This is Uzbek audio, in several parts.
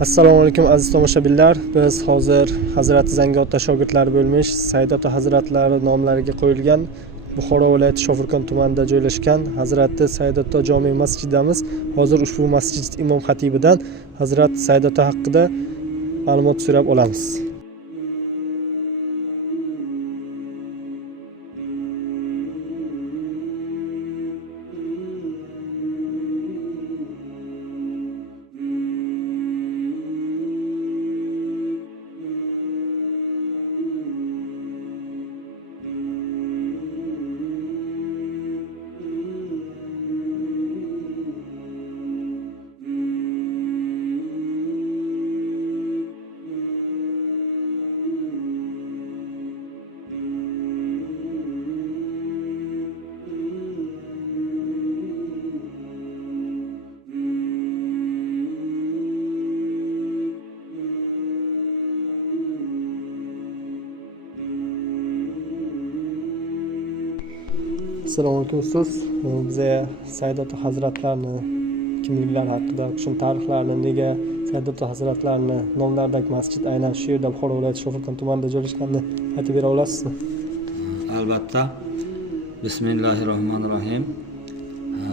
Assalomu alaykum aziz tomoshabinlar. Biz hozir Hazrat Zangiota shogirdlari bo'lmish Saidota hazratlari nomlariga qo'yilgan Buxoro viloyati Shofirkon tumanida joylashgan Hazrati Saidota jome masjidimiz. Hozir ushbu masjid imom xatibidan Hazrat Saidota haqida ma'lumot so'rab olamiz. Assalomu alaykum ustoz. Bizga Saidota hazratlarini kimliklari haqida, o'sha tarixlarini, nega Saidota hazratlarini nomlaridagi masjid aynan shu yerda Buxoro viloyati Shofirkon tumanida joylashganini aytib bera olasizmi? Albatta. Bismillahirrohmanirrohim.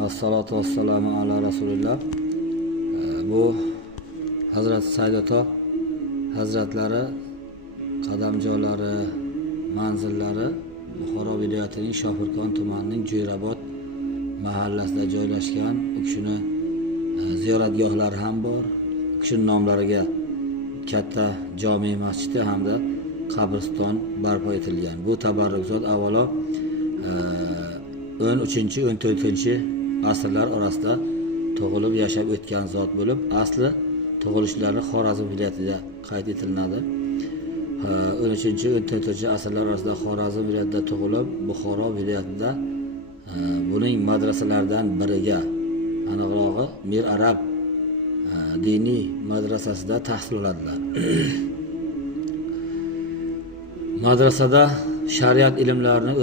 Vassalotu vassalamu ala rasulillah. Bu Hazrat Saidota hazratlari qadamjoylari, manzillari Buxoro viloyatining Shofirkon tumanining Jo'rabod mahallasida joylashgan. U kishini ziyoratgohlari ham bor. U kishini nomlariga katta jome masjidi hamda qabriston barpo etilgan. Bu tabarrukzot avvalo 13-14 asrlar orasida tug'ilib yashab o'tgan zot bo'lib, asli tug'ilishlari Xorazm viloyatida qayd etiladi. 13-14 asrlar orasida Xorazm viloyatida tug'ilib, Buxoro viloyatida buning madrasalaridan biriga, aniqrog'i Mir Arab diniy madrasasida tahsil oladilar. Madrasada shariat ilmlarini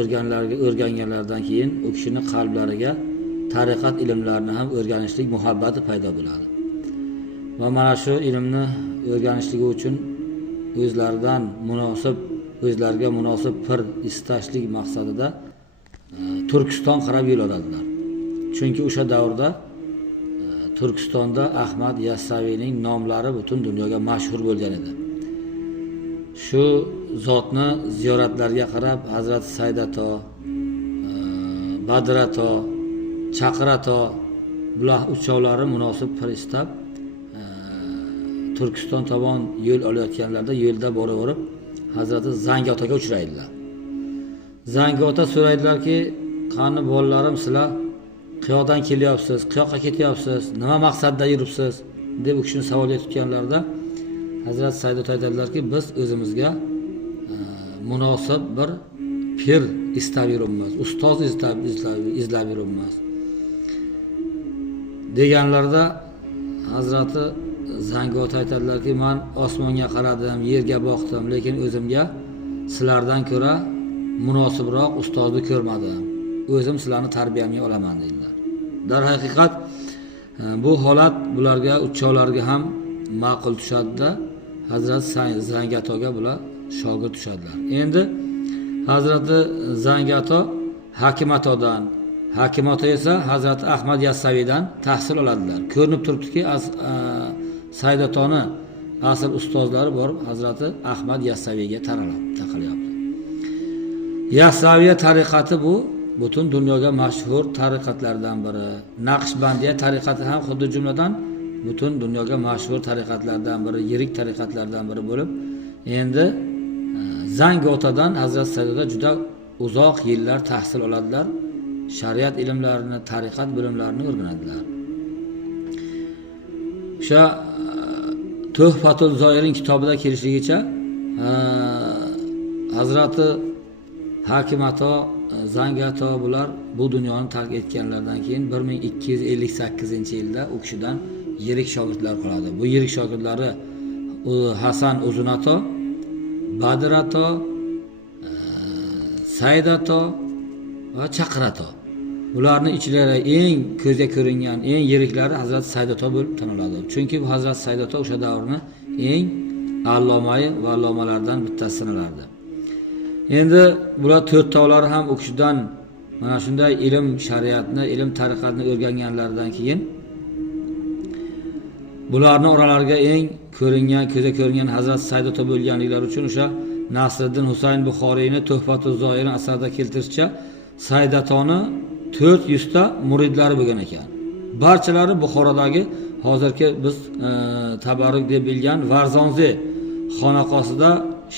o'rganganlaridan keyin u kishining qalblariga tariqat ilmlarini ham o'rganishlik muhabbati paydo bo'ladi. Va mana shu ilmni o'rganishligi uchun o'zlariga munosib pir istashlik maqsadida Turkiston qarab yo'l oladilar. Chunki o'sha davrda Turkistonda Ahmad Yassaviyning nomlari butun dunyoga mashhur bo'lgan edi. Shu zotni ziyoratlariga qarab Hazrat Saidato, Badrato, Chaqirato bular uchovlari munosib pir istab Turkiston tomon yo'l olayotganlarida yo'lda boraverib Hazrati Zangiotaga uchraydilar. Zangiota so'raydilarki, "Qani bolalarim, sizlar qayoqdan kelyapsiz? Qayoqqa ketyapsiz? Nima maqsadda yuribsiz?" deb u kishini savol etganlarida Hazrat Saidota aytadilarki, "Biz o'zimizga munosib bir pir istab yuribmiz, ustoz izlab yuribmiz." deganlarida Hazrati Zangiota aytadilarki, "Men osmonga qaradim, yerga boqdim, lekin o'zimga sizlardan ko'ra munosibroq ustozni ko'rmadim. O'zim sizlarni tarbiyamga olaman" dedilar. Darhaqiqat bu holat bularga, uchovlarga ham ma'qul tushadi-da, Hazrat Zangiotaga bular shogird tushadilar. Endi Hazrati Zangioto Hakimatodan, Hakimato esa Hazrat Ahmad Yassaviydan tahsil oladilar. Ko'rinib turibdiki, Saidotoni asl ustozlari borib Hazrati Ahmad Yassaviyga taqalyapti. Yassaviya tariqati bu butun dunyoga mashhur tariqatlardan biri. Naqshbandiya tariqati ham xuddi jumladan butun dunyoga mashhur tariqatlardan biri, yirik tariqatlardan biri bo'lib, endi Zangiotadan Hazrat Saidota juda uzoq yillar tahsil oladilar. Shariat ilmlarini, tariqat bilimlarini o'rganadilar. O'sha Tuhfatul Zoirin kitobida kelishligicha Hazrati Hakimato, Zangioto bular bu dunyoni tark etganlardan keyin 1258-yilda u kishidan yirik shogirdlar qoladi. Bu yirik shogirdlari Hasan Uzunato, Badrato, Saidato va Chaqirato. Bularning ichlari eng ko'zga ko'ringan, eng yiriklari Hazrat Saydato bo'lib taniladi. Chunki bu Hazrat Saydato o'sha davrning eng allomai va allomalardan bittasi sanalardi. Endi bular to'rtovlari ham u kishidan mana shunday ilm shariatni, ilm tariqatni o'rganganlaridan keyin bularning oralariga eng ko'ringan, ko'zga ko'ringan Hazrat Saydato bo'lganliklari uchun o'sha Nasriddin Husayn Buxoriyni Tuhfatuz Zoirin asarida keltirishicha Saydatoni 400 ta muridlari bo'lgan ekan. Barchalari Buxorodagi hozirgi biz tabarruk deb bilgan Varzonzi xonaqosida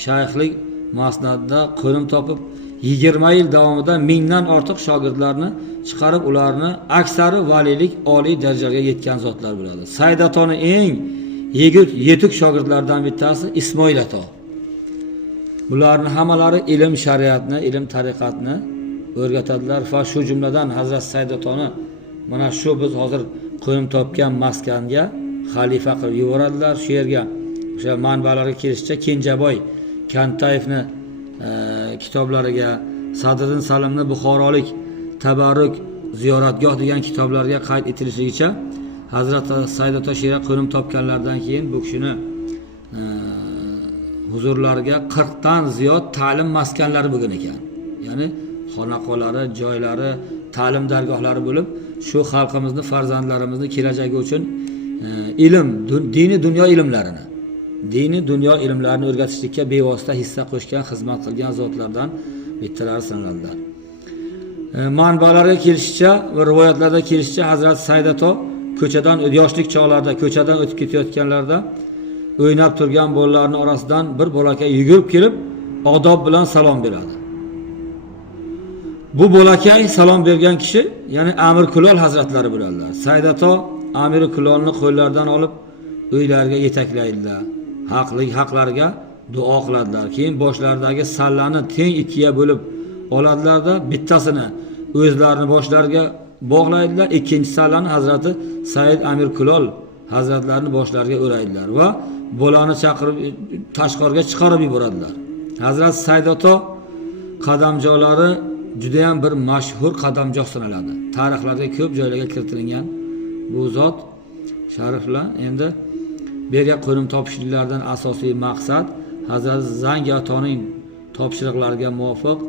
shayxlik masnadida qo'nim topib 20 yil davomida mingdan ortiq shogirdlarni chiqarib, ularni aksari valilik oliy darajaga yetgan zotlar bo'ladi. Saydatoni eng yetuk shogirdlardan bittasi Ismoil Ato. Bularning hammalari ilm shariatni, ilm tariqatni o'rgatadilar va shu jumladan Hazrat Saydatoni mana shu biz hozir qo'yim topgan maskanga xalifa qilib yuboradilar. Shu yerga o'sha manbalarga kelishicha Kenjaboy Kantayevni kitoblariga, Sadriddin Salimni Buxorolik Tabarruk ziyoratgoh degan kitoblarga qayd etilishicha Hazrat Saydato shu yerga qo'yim topganlardan keyin bu kishini huzurlariga 40 dan ziyod ta'lim maskanlari bo'lgan ekan. Ya'ni xonaqolari, joylari, ta'lim dargohlari bo'lib, shu xalqimizni, farzandlarimizni kelajagi uchun ilm, dini dunyo ilmlarini o'rgatishlikka bevosita hissa qo'shgan, xizmat qilgan zotlardan bittalari sanaladilar. Manbalarga kelishicha va rivoyatlarda kelishicha Hazrat Saydato ko'chadan yoshlik chog'larida ko'chadan o'tib ketayotganlarida o'ynab turgan bolalarning orasidan bir bolakay yugurib kelib, odob bilan salom beradi. Bu bolakay salom bergan kishi, ya'ni Amir Kulol hazratlari bo'ladilar. Saydato Amir Kulolni qo'llaridan olib uylariga yetaklaydilar. Haqlariga duo qiladilar. Keyin boshlaridagi sallani teng ikkiga bo'lib oladilar-da, bittasini o'zlarini boshlariga bog'laydilar, ikkinchi sallani Hazrati Said Amir Kulol hazratlarini boshlariga o'raydilar va bolani chaqirib tashqariga chiqarib yuboradilar. Hazrat Saydato qadamjolari juda ham bir mashhur qadamjoh sanaladi. Tarixlarda ko'p joylarga kiritilgan bu zot shariflar endi berga qo'nim topishliklardan asosiy maqsad Hazrat Zangiotoning topshiriqlariga muvofiq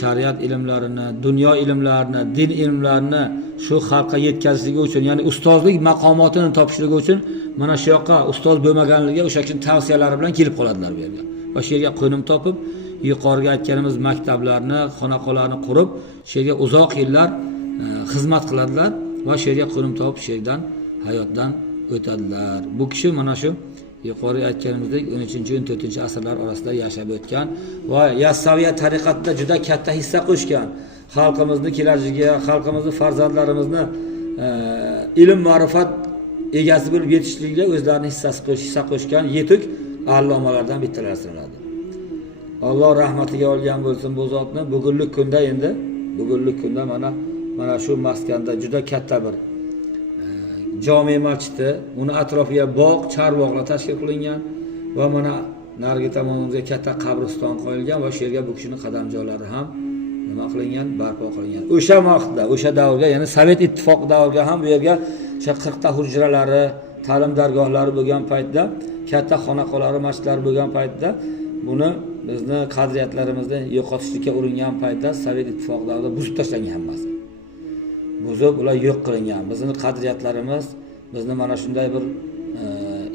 shariat ilmlarini, dunyo ilmlarini, din ilmlarini shu xalqqa yetkazishligi uchun, ya'ni ustozlik maqomotini topishligi uchun mana shu yoqqa ustoz bo'lmaganligiga o'sha kishining tavsiyalari bilan kelib qoladilar bu yerga. Va shu yerga qo'nim topib, yuqoriga aytganimiz maktablarni, xonaqolarni qurib, shu yerga uzoq yillar xizmat qiladilar va shu yerga qo'nim topib, shu yerdan hayotdan o'tadilar. Bu kishi mana shu yuqori aytganimizdek 13-14 asrlar orasida yashab o'tgan va Yassaviya tariqatida juda katta hissa qo'shgan. Xalqimizni kelajagiga, xalqimizni farzandlarimizni ilm ma'rifat egasi bo'lib yetishlikka o'zlarining hissa qo'shgan yetuk allomalardan bittalari sanaladi. Alloh rahmatiga olgan bo'lsin bu zotni. Bugunlik kunda mana shu maskanda juda katta bir jome masjidi, uni atrofiga bog', chorvoqlar tashkil qilingan va mana narigi tomonimizga katta qabriston qo'yilgan va shu yerga bu kishining qadamjolari ham nima qilingan, barpo qilingan. O'sha vaqtda, o'sha davrga, ya'ni Sovet ittifoqi davriga ham bu yerga o'sha 40 ta hujralari, ta'lim dargohlari bo'lgan paytda, katta xonaqolari, masjidlari bo'lgan paytda buni bizni qadriyatlarimizni yo'qotishga uringan paytda Sovet ittifoqi davrida buzib tashlangan hammasi. Buzib ular yo'q qilingan. Bizning qadriyatlarimiz, bizni mana shunday bir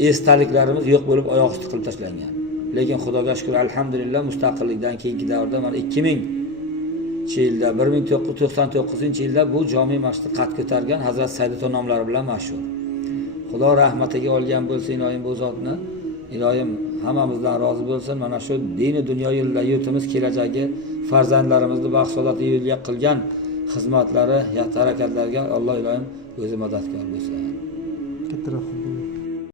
esdaliklarimiz yo'q bo'lib oyoq usti qilib tashlangan. Lekin Xudoga shukr, alhamdulillah, mustaqillikdan keyingi davrda mana 2000-yilda 1999-yilda bu jome masjid qad ko'targan Hazrat Saydato nomlari bilan mashhur. Xudo rahmatiga olgan bo'lsin iloyim bu zotni. Iloyim hammamizdan rozi bo'lsin. Mana shu dini dunyo yo'lida yurtimiz kelajagi, farzandlarimizni baxsh-saodatli yo'lga qilgan xizmatlari, harakatlariga Alloh iloyim o'zi madadkor bo'lsin. Katta rahmat.